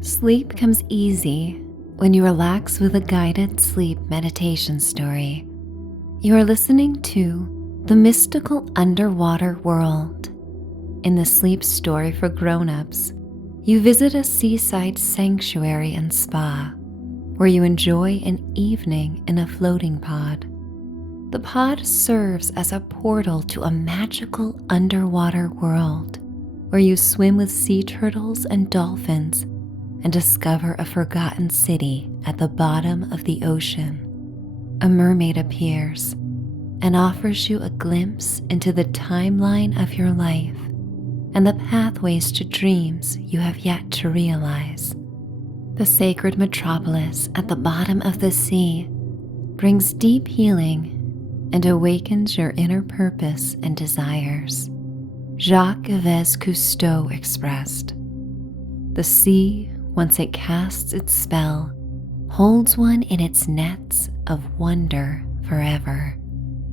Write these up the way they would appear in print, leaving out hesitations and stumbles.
Sleep comes easy when you relax with a guided sleep meditation story. You are listening to The Mystical Underwater World. In the sleep story for grown-ups, you visit a seaside sanctuary and spa where you enjoy an evening in a floating pod. The pod serves as a portal to a magical underwater world where you swim with sea turtles and dolphins and discover a forgotten city at the bottom of the ocean. A mermaid appears and offers you a glimpse into the timeline of your life and the pathways to dreams you have yet to realize. The sacred metropolis at the bottom of the sea brings deep healing and awakens your inner purpose and desires. Jacques-Yves Cousteau expressed, "The sea, once it casts its spell, holds one in its nets of wonder forever."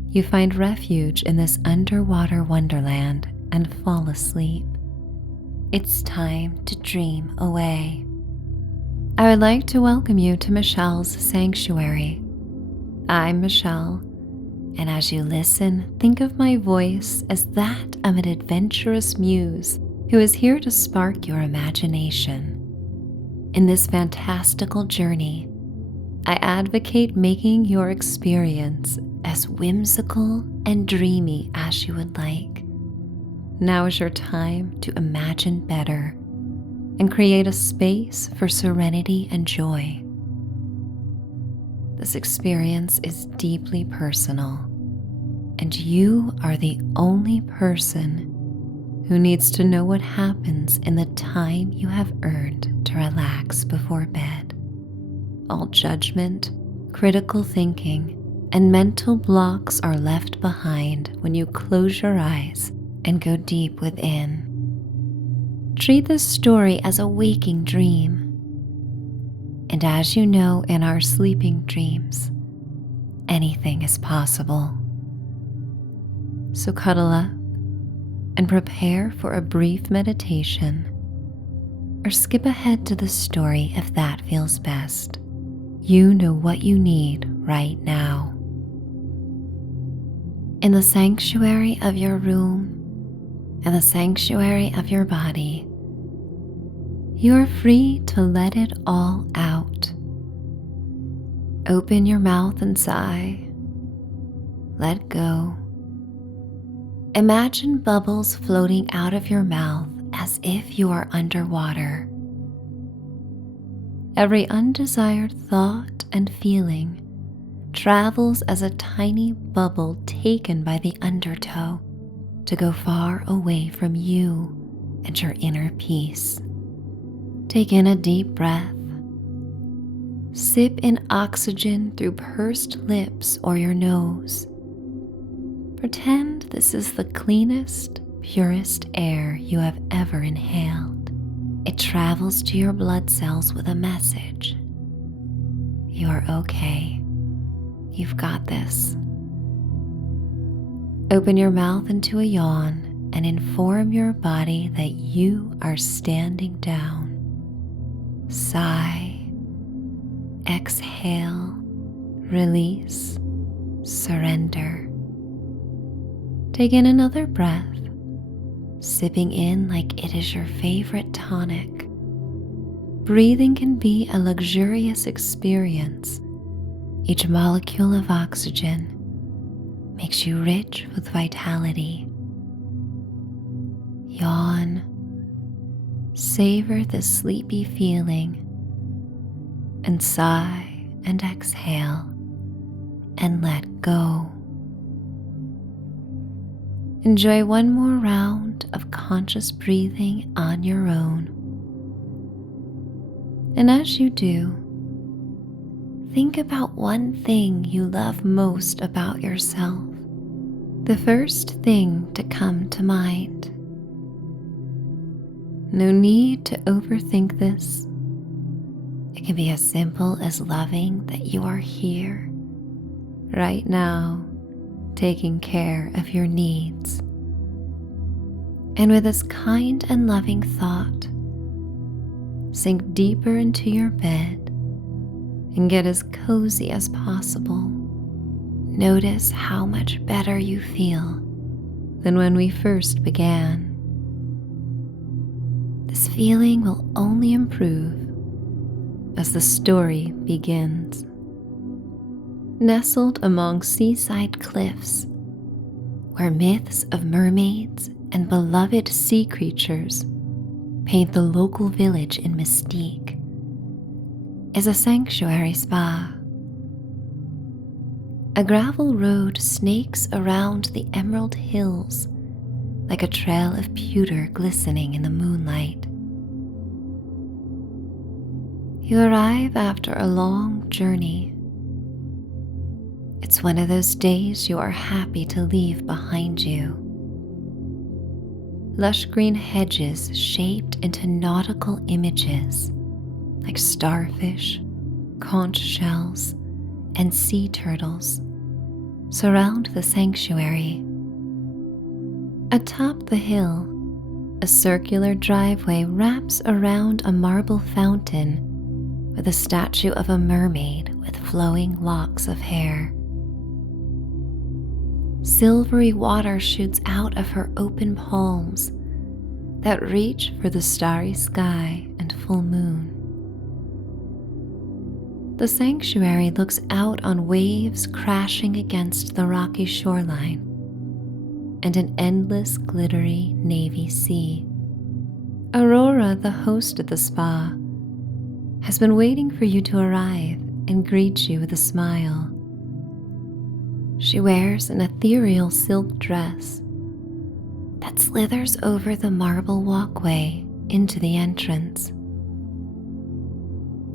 You find refuge in this underwater wonderland and fall asleep. It's time to dream away. I would like to welcome you to Michelle's Sanctuary. I'm Michelle, and as you listen, think of my voice as that of an adventurous muse who is here to spark your imagination. In this fantastical journey, I advocate making your experience as whimsical and dreamy as you would like. Now is your time to imagine better and create a space for serenity and joy. This experience is deeply personal, and you are the only person who needs to know what happens in the time you have earned to relax before bed. All judgment, critical thinking, and mental blocks are left behind when you close your eyes and go deep within. Treat this story as a waking dream. And as you know in our sleeping dreams, anything is possible. So cuddle up and prepare for a brief meditation, or skip ahead to the story if that feels best. You know what you need right now. In the sanctuary of your room and the sanctuary of your body, you are free to let it all out. Open your mouth and sigh. Let go. Imagine bubbles floating out of your mouth as if you are underwater. Every undesired thought and feeling travels as a tiny bubble taken by the undertow to go far away from you and your inner peace. Take in a deep breath. Sip in oxygen through pursed lips or your nose. Pretend this is the cleanest, purest air you have ever inhaled. It travels to your blood cells with a message. You are okay. You've got this. Open your mouth into a yawn and inform your body that you are standing down. Sigh, exhale, release, surrender. Take in another breath, sipping in like it is your favorite tonic. Breathing can be a luxurious experience. Each molecule of oxygen makes you rich with vitality. Yawn. Savor the sleepy feeling and sigh and exhale and let go. Enjoy one more round of conscious breathing on your own. And as you do, think about one thing you love most about yourself. The first thing to come to mind. No need to overthink this. It can be as simple as loving that you are here, right now, taking care of your needs. And with this kind and loving thought, sink deeper into your bed and get as cozy as possible. Notice how much better you feel than when we first began. This feeling will only improve as the story begins. Nestled among seaside cliffs, where myths of mermaids and beloved sea creatures paint the local village in mystique, is a sanctuary spa. A gravel road snakes around the emerald hills like a trail of pewter glistening in the moonlight. You arrive after a long journey. It's one of those days you are happy to leave behind you. Lush green hedges shaped into nautical images like starfish, conch shells, and sea turtles surround the sanctuary. Atop the hill, a circular driveway wraps around a marble fountain with a statue of a mermaid with flowing locks of hair. Silvery water shoots out of her open palms that reach for the starry sky and full moon. The sanctuary looks out on waves crashing against the rocky shoreline and an endless glittery navy sea. Aurora, the host at the spa, has been waiting for you to arrive and greet you with a smile. She wears an ethereal silk dress that slithers over the marble walkway into the entrance.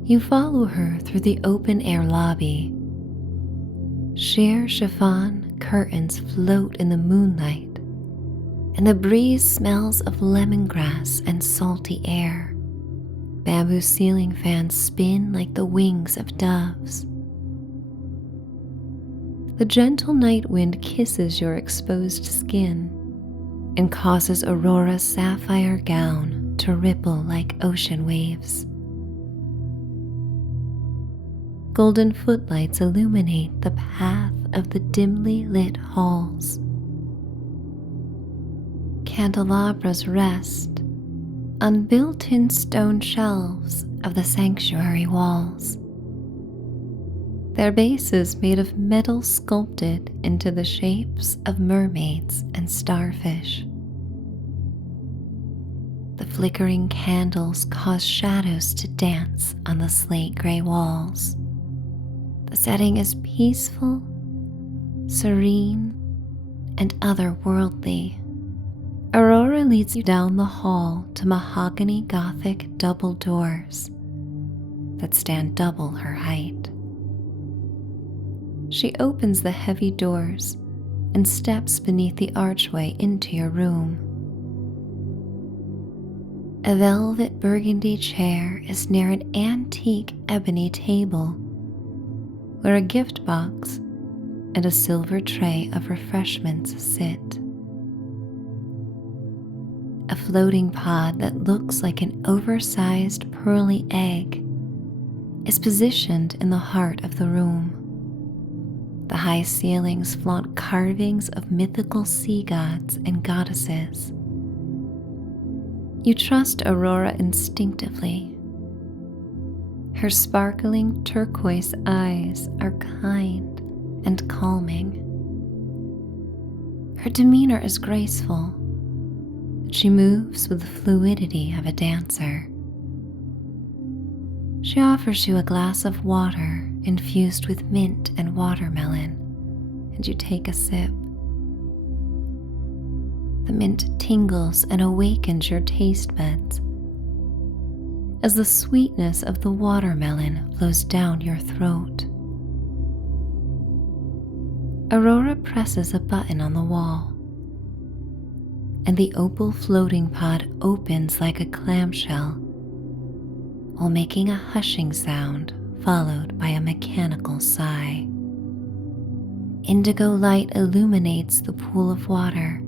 You follow her through the open-air lobby. Sheer chiffon curtains float in the moonlight, and the breeze smells of lemongrass and salty air. Bamboo ceiling fans spin like the wings of doves. The gentle night wind kisses your exposed skin and causes Aurora's sapphire gown to ripple like ocean waves. Golden footlights illuminate the path of the dimly lit halls. Candelabras rest on built-in stone shelves of the sanctuary walls, their bases made of metal sculpted into the shapes of mermaids and starfish. The flickering candles cause shadows to dance on the slate gray walls. The setting is peaceful, serene, and otherworldly. Aurora leads you down the hall to mahogany Gothic double doors that stand double her height. She opens the heavy doors and steps beneath the archway into your room. A velvet burgundy chair is near an antique ebony table where a gift box and a silver tray of refreshments sit. A floating pod that looks like an oversized pearly egg is positioned in the heart of the room. The high ceilings flaunt carvings of mythical sea gods and goddesses. You trust Aurora instinctively. Her sparkling turquoise eyes are kind and calming. Her demeanor is graceful. She moves with the fluidity of a dancer. She offers you a glass of water infused with mint and watermelon, and you take a sip. The mint tingles and awakens your taste buds as the sweetness of the watermelon flows down your throat. Aurora presses a button on the wall, and the opal floating pod opens like a clamshell while making a hushing sound followed by a mechanical sigh. Indigo light illuminates the pool of water,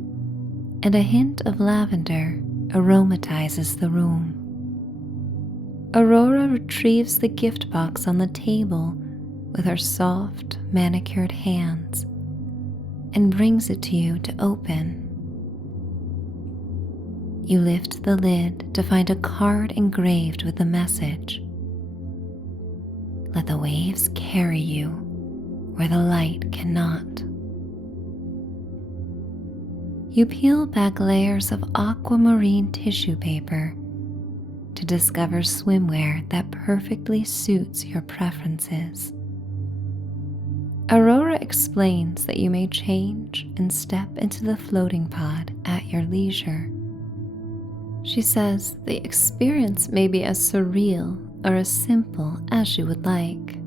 and a hint of lavender aromatizes the room. Aurora retrieves the gift box on the table with her soft, manicured hands and brings it to you to open. You lift the lid to find a card engraved with the message, "Let the waves carry you where the light cannot." You peel back layers of aquamarine tissue paper to discover swimwear that perfectly suits your preferences. Aurora explains that you may change and step into the floating pod at your leisure. She says the experience may be as surreal or as simple as you would like.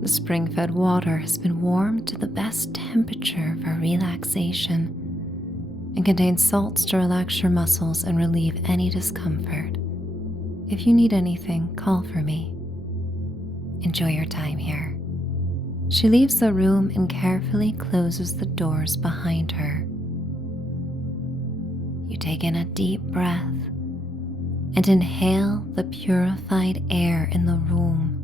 The spring-fed water has been warmed to the best temperature for relaxation and contains salts to relax your muscles and relieve any discomfort. If you need anything, call for me. Enjoy your time here. She leaves the room and carefully closes the doors behind her. You take in a deep breath and inhale the purified air in the room.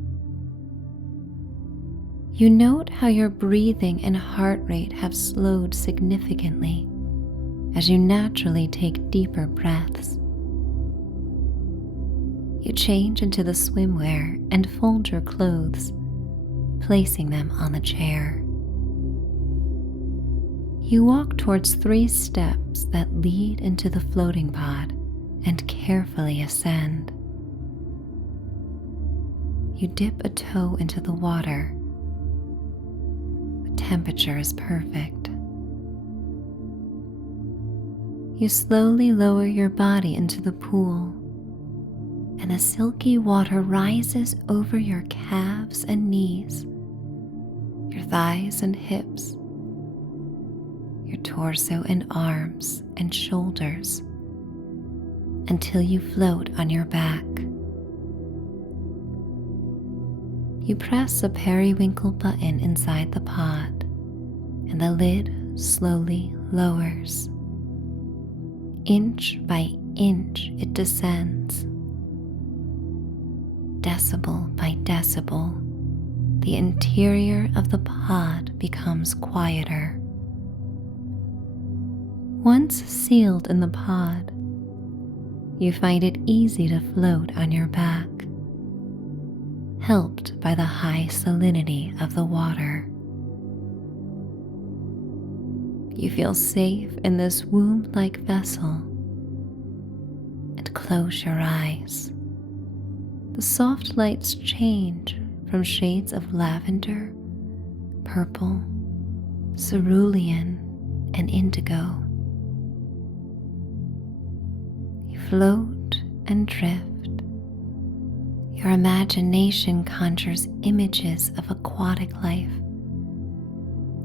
You note how your breathing and heart rate have slowed significantly as you naturally take deeper breaths. You change into the swimwear and fold your clothes, placing them on the chair. You walk towards 3 steps that lead into the floating pod and carefully ascend. You dip a toe into the water. The temperature is perfect. You slowly lower your body into the pool, and the silky water rises over your calves and knees, your thighs and hips, your torso and arms and shoulders, until you float on your back. You press a periwinkle button inside the pod, and the lid slowly lowers. Inch by inch it descends. Decibel by decibel, the interior of the pod becomes quieter. Once sealed in the pod, you find it easy to float on your back, helped by the high salinity of the water. You feel safe in this womb-like vessel and close your eyes. The soft lights change from shades of lavender, purple, cerulean, and indigo. You float and drift. Your imagination conjures images of aquatic life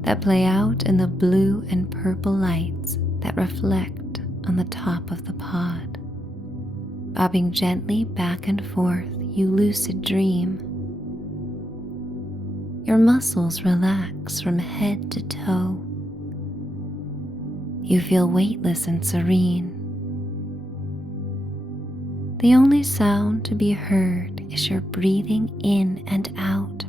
that play out in the blue and purple lights that reflect on the top of the pod. Bobbing gently back and forth, you lucid dream. Your muscles relax from head to toe. You feel weightless and serene. The only sound to be heard is your breathing in and out,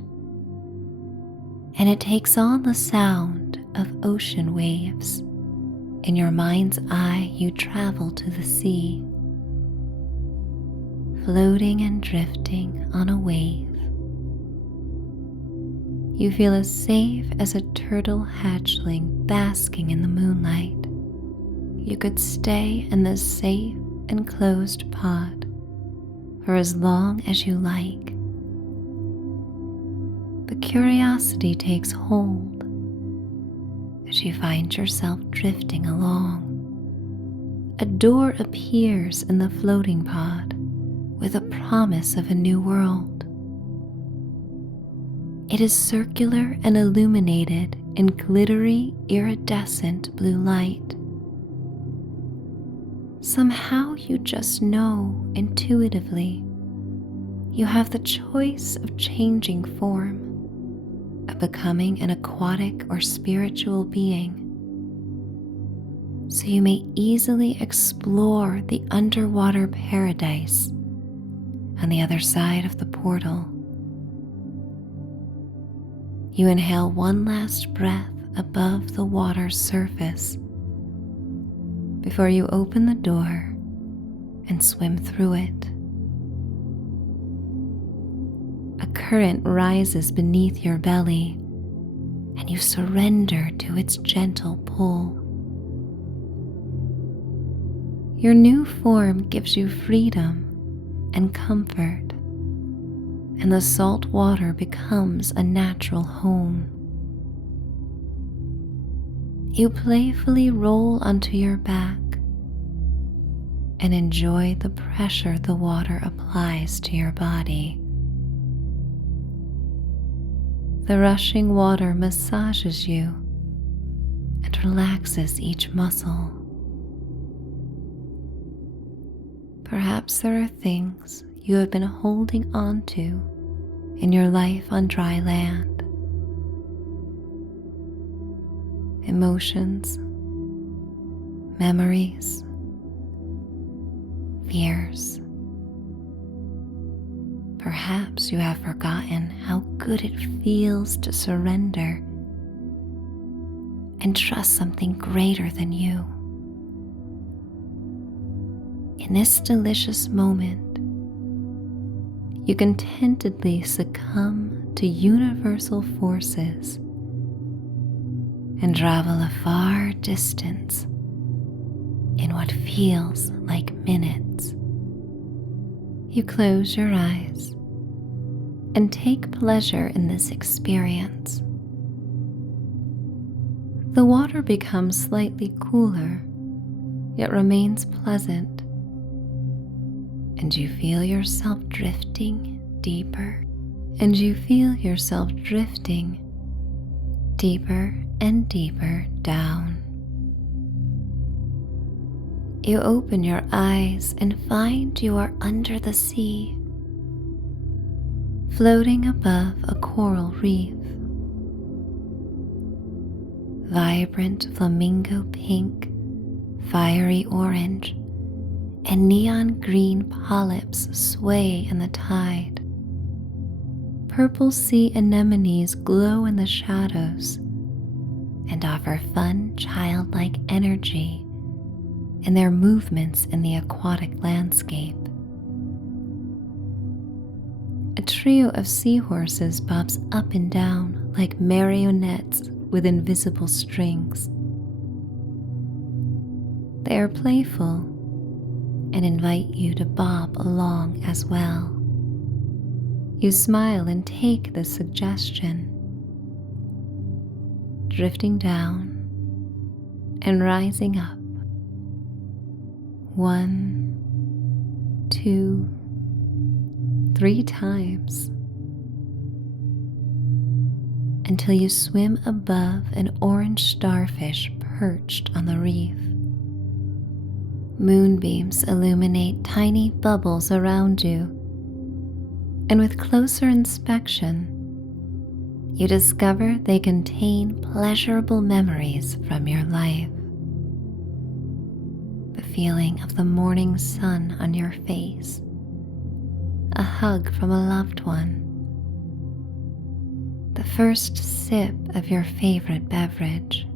and it takes on the sound of ocean waves. In your mind's eye, you travel to the sea, floating and drifting on a wave. You feel as safe as a turtle hatchling basking in the moonlight. You could stay in this safe and closed pod for as long as you like. But curiosity takes hold as you find yourself drifting along. A door appears in the floating pod with a promise of a new world. It is circular and illuminated in glittery, iridescent blue light. Somehow you just know intuitively you have the choice of changing form, of becoming an aquatic or spiritual being, so you may easily explore the underwater paradise on the other side of the portal. You inhale one last breath above the water's surface before you open the door and swim through it. A current rises beneath your belly, and you surrender to its gentle pull. Your new form gives you freedom and comfort, and the salt water becomes a natural home. You playfully roll onto your back and enjoy the pressure the water applies to your body. The rushing water massages you and relaxes each muscle. Perhaps there are things you have been holding on to in your life on dry land. Emotions, memories, fears. Perhaps you have forgotten how good it feels to surrender and trust something greater than you. In this delicious moment, you contentedly succumb to universal forces and travel a far distance in what feels like minutes. You close your eyes and take pleasure in this experience. The water becomes slightly cooler, yet remains pleasant, and you feel yourself drifting deeper, and you feel yourself drifting deeper and deeper down. You open your eyes and find you are under the sea, floating above a coral reef. Vibrant flamingo pink, fiery orange, and neon green polyps sway in the tide. Purple sea anemones glow in the shadows and offer fun, childlike energy in their movements in the aquatic landscape. A trio of seahorses bobs up and down like marionettes with invisible strings. They are playful and invite you to bob along as well. You smile and take the suggestion, drifting down and rising up. 1, 2, 3 times until you swim above an orange starfish perched on the reef. Moonbeams illuminate tiny bubbles around you, and with closer inspection, you discover they contain pleasurable memories from your life. The feeling of the morning sun on your face, a hug from a loved one, the first sip of your favorite beverage,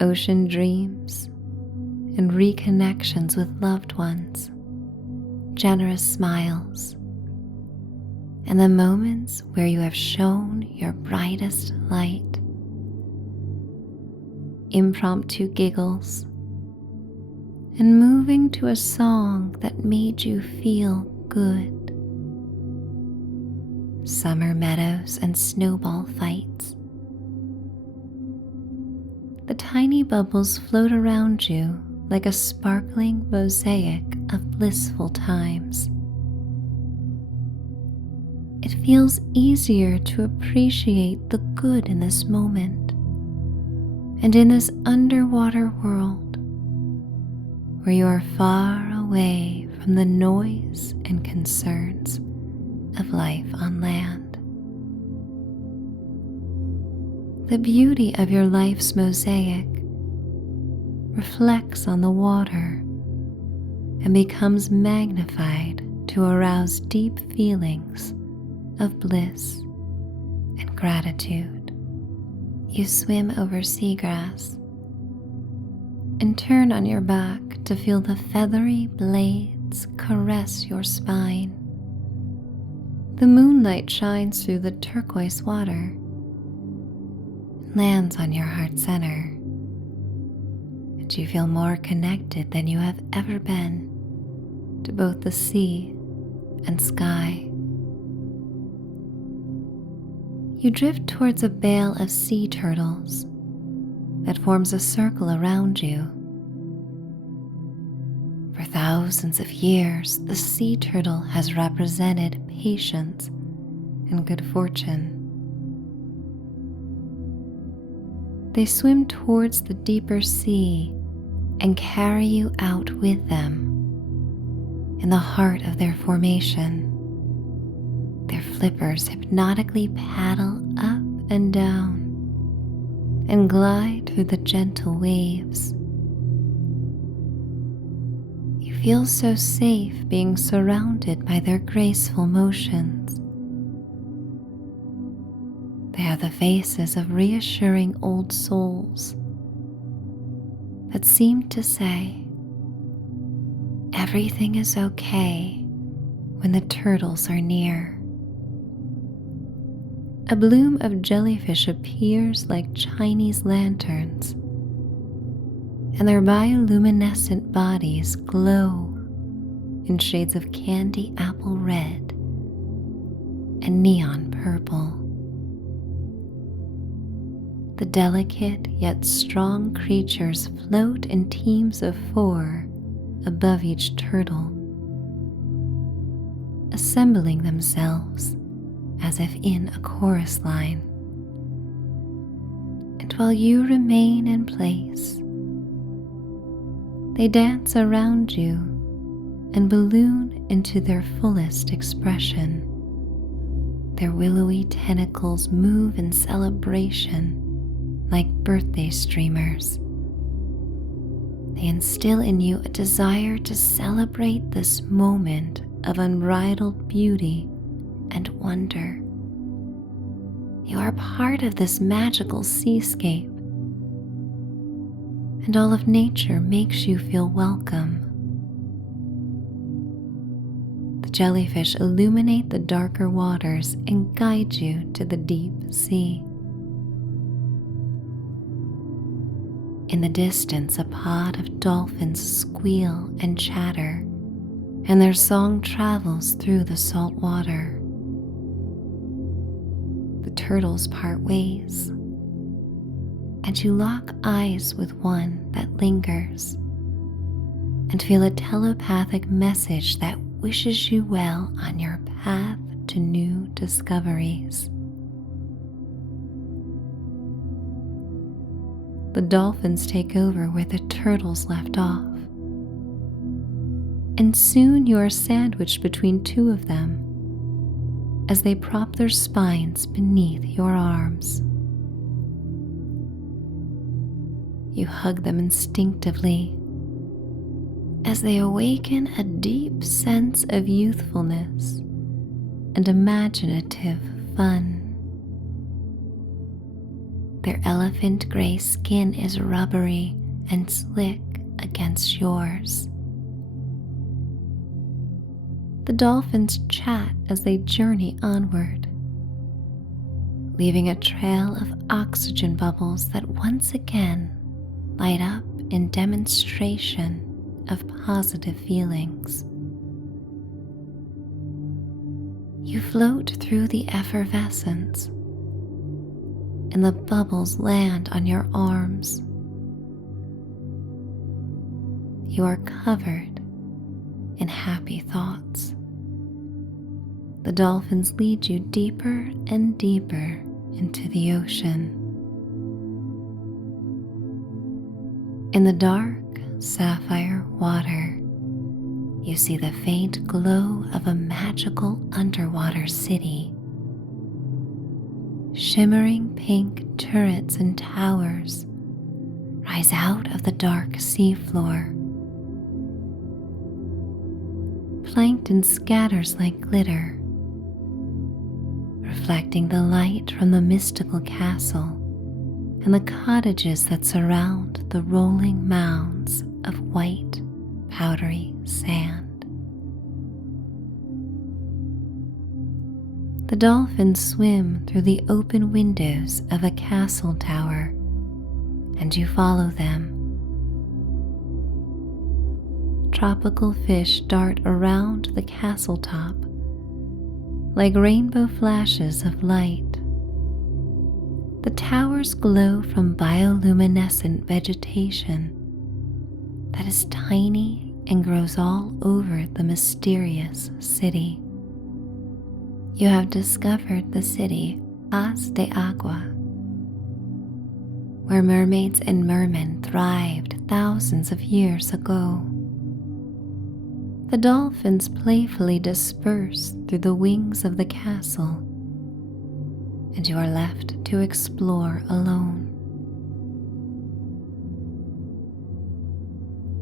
ocean dreams and reconnections with loved ones, generous smiles, and the moments where you have shown your brightest light, impromptu giggles, and moving to a song that made you feel good. Summer meadows and snowball fights. The tiny bubbles float around you like a sparkling mosaic of blissful times. It feels easier to appreciate the good in this moment and in this underwater world where you are far away from the noise and concerns of life on land. The beauty of your life's mosaic reflects on the water and becomes magnified to arouse deep feelings of bliss and gratitude. You swim over seagrass and turn on your back to feel the feathery blades caress your spine. The moonlight shines through the turquoise water and lands on your heart center, and you feel more connected than you have ever been to both the sea and sky. You drift towards a bale of sea turtles that forms a circle around you. For thousands of years, the sea turtle has represented patience and good fortune. They swim towards the deeper sea and carry you out with them in the heart of their formation. Their flippers hypnotically paddle up and down and glide through the gentle waves. You feel so safe being surrounded by their graceful motions. They have the faces of reassuring old souls that seem to say, everything is okay when the turtles are near. A bloom of jellyfish appears like Chinese lanterns, and their bioluminescent bodies glow in shades of candy apple red and neon purple. The delicate yet strong creatures float in teams of 4 above each turtle, assembling themselves as if in a chorus line. And while you remain in place, they dance around you and balloon into their fullest expression. Their willowy tentacles move in celebration like birthday streamers. They instill in you a desire to celebrate this moment of unbridled beauty and wonder. You are part of this magical seascape, and all of nature makes you feel welcome. The jellyfish illuminate the darker waters and guide you to the deep sea. In the distance, a pod of dolphins squeal and chatter, and their song travels through the salt water. The turtles part ways, and you lock eyes with one that lingers and feel a telepathic message that wishes you well on your path to new discoveries. The dolphins take over where the turtles left off, and soon you are sandwiched between 2 of them as they prop their spines beneath your arms. You hug them instinctively as they awaken a deep sense of youthfulness and imaginative fun. Their elephant gray skin is rubbery and slick against yours. The dolphins chat as they journey onward, leaving a trail of oxygen bubbles that once again light up in demonstration of positive feelings. You float through the effervescence, and the bubbles land on your arms. You are covered in happy thoughts. The dolphins lead you deeper and deeper into the ocean. In the dark, sapphire water, you see the faint glow of a magical underwater city. Shimmering pink turrets and towers rise out of the dark seafloor. plankton scatters like glitter, reflecting the light from the mystical castle and the cottages that surround the rolling mounds of white, powdery sand. The dolphins swim through the open windows of a castle tower, and you follow them. Tropical fish dart around the castle top like rainbow flashes of light. The towers glow from bioluminescent vegetation that is tiny and grows all over the mysterious city. You have discovered the city Paz de Agua, where mermaids and mermen thrived thousands of years ago. The dolphins playfully disperse through the wings of the castle, and you are left to explore alone.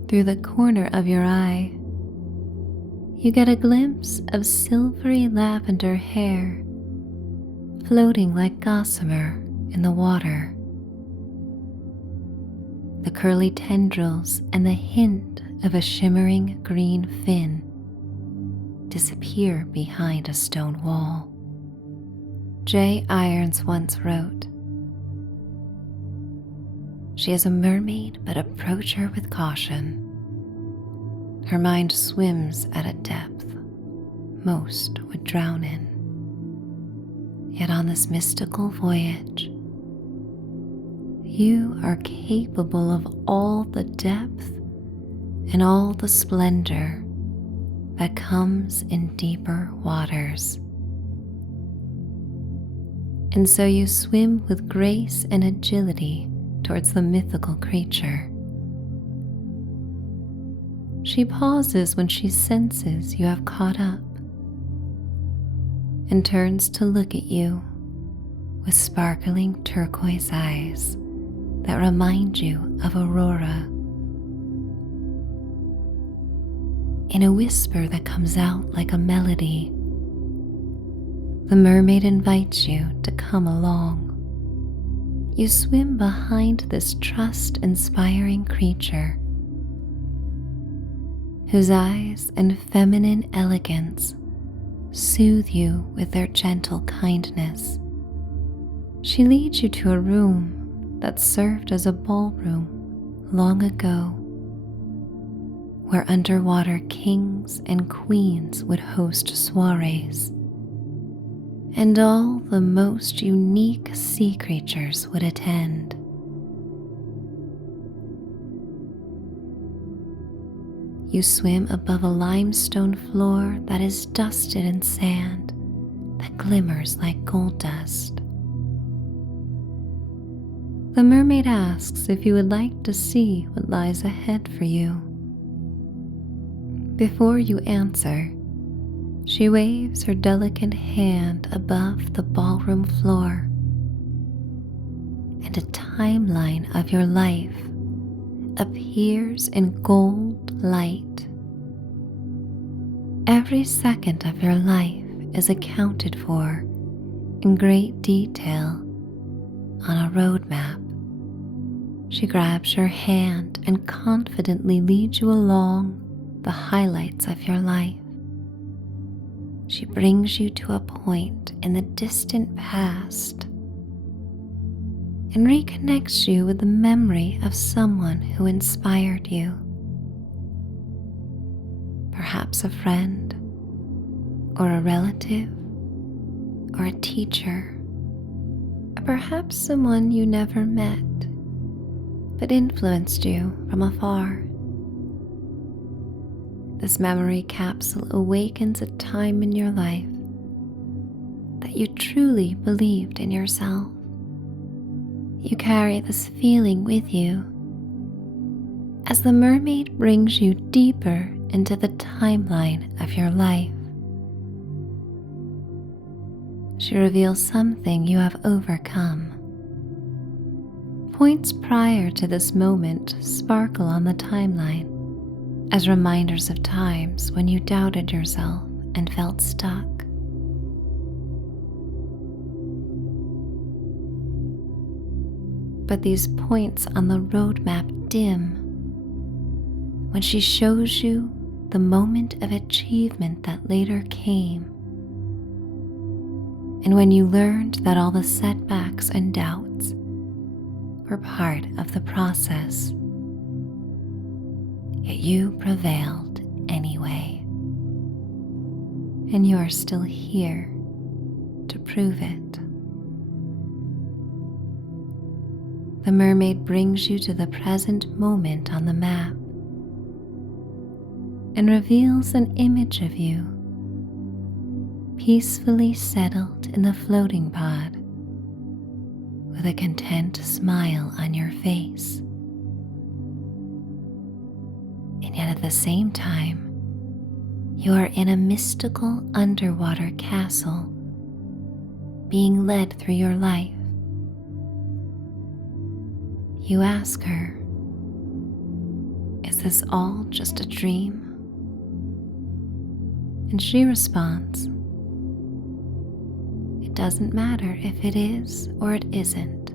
Through the corner of your eye, you get a glimpse of silvery lavender hair floating like gossamer in the water. The curly tendrils and the hint of a shimmering green fin disappear behind a stone wall. J. Irons once wrote, "She is a mermaid, but approach her with caution. Her mind swims at a depth most would drown in. Yet on this mystical voyage, you are capable of all the depth and all the splendor that comes in deeper waters." And so you swim with grace and agility towards the mythical creature. She pauses when she senses you have caught up and turns to look at you with sparkling turquoise eyes that remind you of Aurora. In a whisper that comes out like a melody, the mermaid invites you to come along. You swim behind this trust-inspiring creature, whose eyes and feminine elegance soothe you with their gentle kindness. She leads you to a room that served as a ballroom long ago, where underwater kings and queens would host soirees, and all the most unique sea creatures would attend. You swim above a limestone floor that is dusted in sand that glimmers like gold dust. The mermaid asks if you would like to see what lies ahead for you. Before you answer, she waves her delicate hand above the ballroom floor, and a timeline of your life appears in gold light. Every second of your life is accounted for in great detail on a road map. She grabs your hand and confidently leads you along the highlights of your life. She brings you to a point in the distant past and reconnects you with the memory of someone who inspired you. Perhaps a friend, or a relative, or a teacher, or perhaps someone you never met but influenced you from afar. This memory capsule awakens a time in your life that you truly believed in yourself. You carry this feeling with you as the mermaid brings you deeper into the timeline of your life. She reveals something you have overcome. Points prior to this moment sparkle on the timeline as reminders of times when you doubted yourself and felt stuck. But these points on the roadmap dim when she shows you the moment of achievement that later came, and when you learned that all the setbacks and doubts were part of the process, yet you prevailed anyway, and you are still here to prove it. The mermaid brings you to the present moment on the map and reveals an image of you peacefully settled in the floating pod with a content smile on your face. And yet at the same time, you are in a mystical underwater castle being led through your life. You ask her, "Is this all just a dream?" And she responds, "It doesn't matter if it is or it isn't.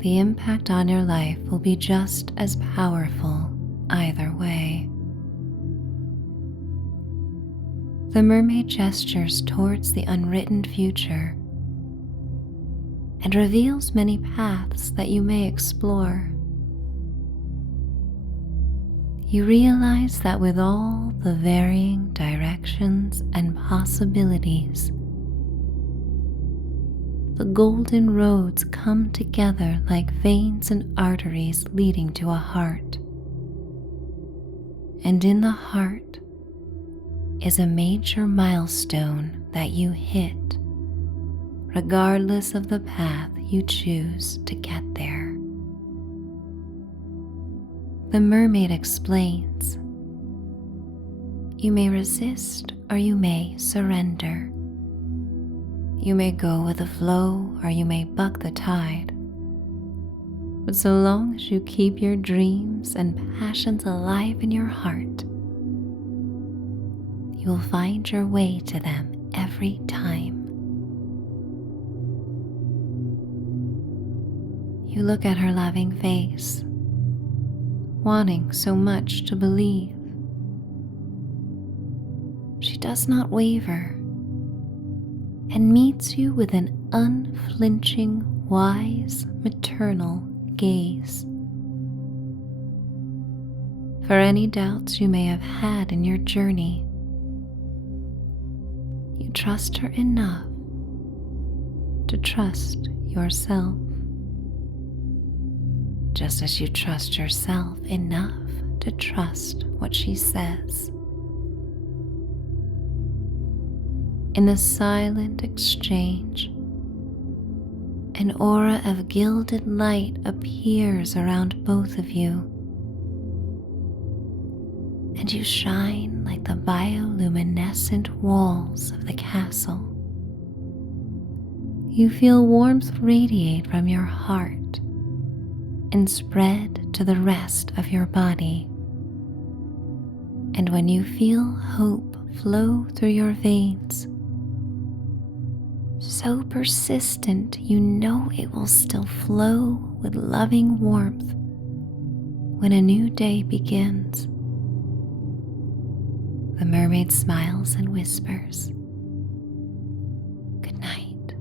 The impact on your life will be just as powerful either way." The mermaid gestures towards the unwritten future and reveals many paths that you may explore. You realize that with all the varying directions and possibilities, the golden roads come together like veins and arteries leading to a heart. And in the heart is a major milestone that you hit, regardless of the path you choose to get there. The mermaid explains, "You may resist or you may surrender. You may go with the flow or you may buck the tide. But so long as you keep your dreams and passions alive in your heart, you will find your way to them every time." You look at her loving face, wanting so much to believe. She does not waver and meets you with an unflinching, wise, maternal gaze. For any doubts you may have had in your journey, you trust her enough to trust yourself, just as you trust yourself enough to trust what she says. In the silent exchange, an aura of gilded light appears around both of you, and you shine like the bioluminescent walls of the castle. You feel warmth radiate from your heart and spread to the rest of your body. And when you feel hope flow through your veins, so persistent you know it will still flow with loving warmth when a new day begins, the mermaid smiles and whispers, "Good night."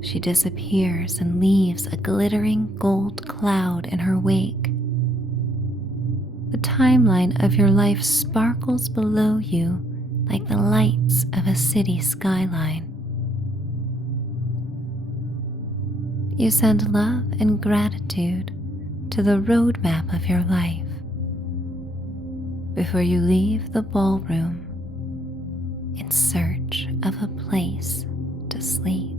She disappears and leaves a glittering gold cloud in her wake. The timeline of your life sparkles below you like the lights of a city skyline. You send love and gratitude to the roadmap of your life before you leave the ballroom in search of a place to sleep.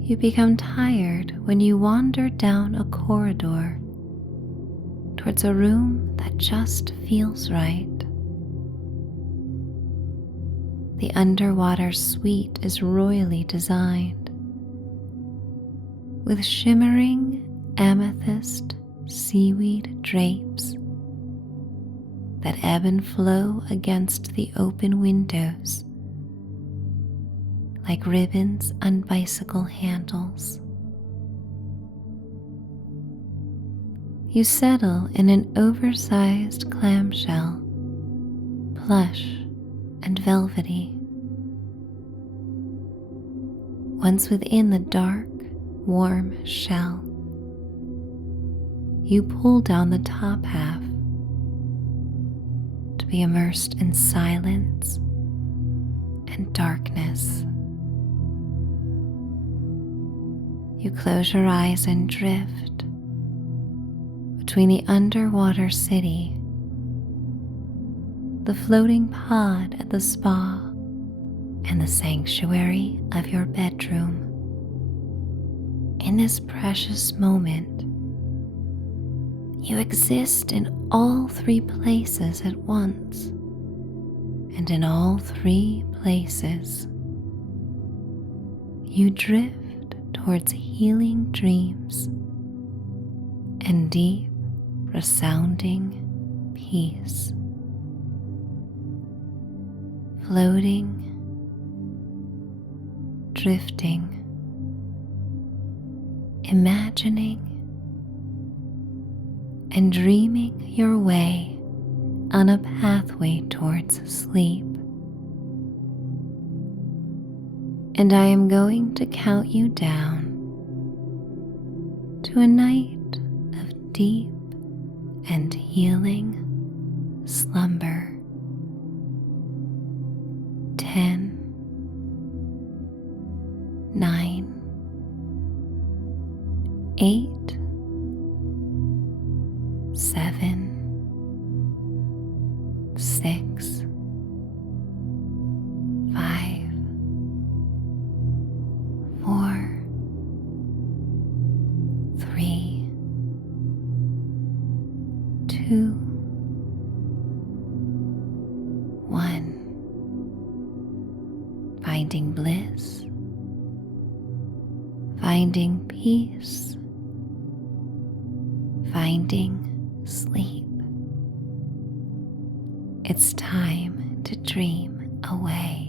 You become tired when you wander down a corridor towards a room that just feels right. The underwater suite is royally designed, with shimmering amethyst seaweed drapes that ebb and flow against the open windows like ribbons on bicycle handles. You settle in an oversized clamshell, plush and velvety. Once within the dark, warm shell, you pull down the top half to be immersed in silence and darkness. You close your eyes and drift between the underwater city, the floating pod at the spa, and the sanctuary of your bedroom. In this precious moment, you exist in all three places at once, and in all three places, you drift towards healing dreams and deep, resounding peace. Floating, drifting, imagining, and dreaming your way on a pathway towards sleep. And I am going to count you down to a night of deep and healing slumber. 10, 9, 8, 7, 6, 5, 4, 3, 2, 1. Finding bliss, finding peace, finding sleep. It's time to dream away.